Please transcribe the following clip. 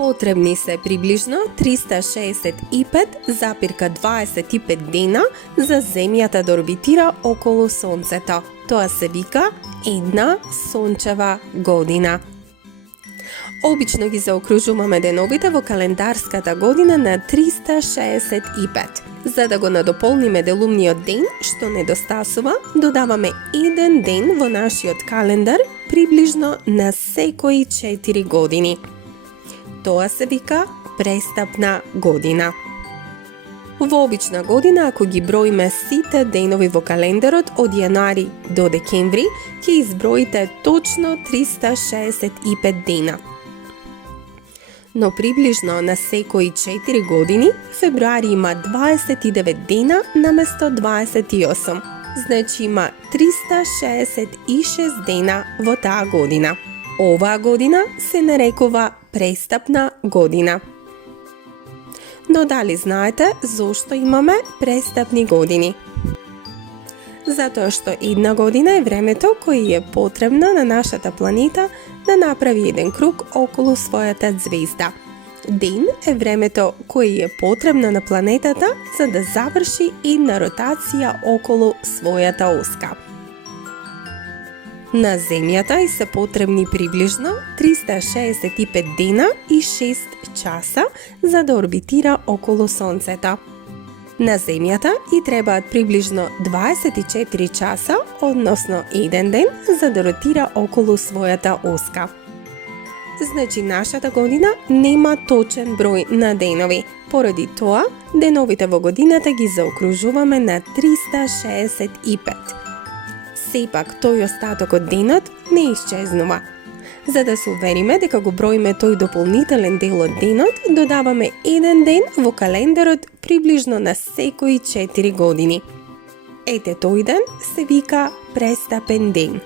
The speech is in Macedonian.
Потребни се приближно 365,25 дена за Земјата да орбитира околу Сонцето. Тоа се вика една сончева година. Обично ги заокружуваме деновите во календарската година на 365. За да го надополниме делумниот ден, што недостасува, додаваме еден ден во нашиот календар приближно на секои 4 години. Тоа се вика престапна година. Во обична година, ако ги броиме сите денови во календарот од јануари до декември, ќе изброите точно 365 дена. Но приближно на секои 4 години, февруари има 29 дена наместо 28. Значи има 366 дена во таа година. Оваа година се нарекува престапна година. Но дали знаете зошто имаме престапни години? Затоа што една година е времето кој е потребно на нашата планета да направи еден круг околу својата ѕвезда. Ден е времето кој е потребно на планетата за да заврши една ротација околу својата оска. На Земјата и се потребни приближно 365 дена и 6 часа за да орбитира околу Сонцето. На Земјата и требаат приближно 24 часа, односно еден ден, за да ротира околу својата оска. Значи нашата година нема точен број на денови. Поради тоа, деновите во годината ги заокружуваме на 365. Сепак, тој остаток од денот не исчезнува. За да се увериме дека го броиме тој дополнителен дел од денот, додаваме еден ден во календарот приближно на секои 4 години. Ете тој ден се вика престапен ден.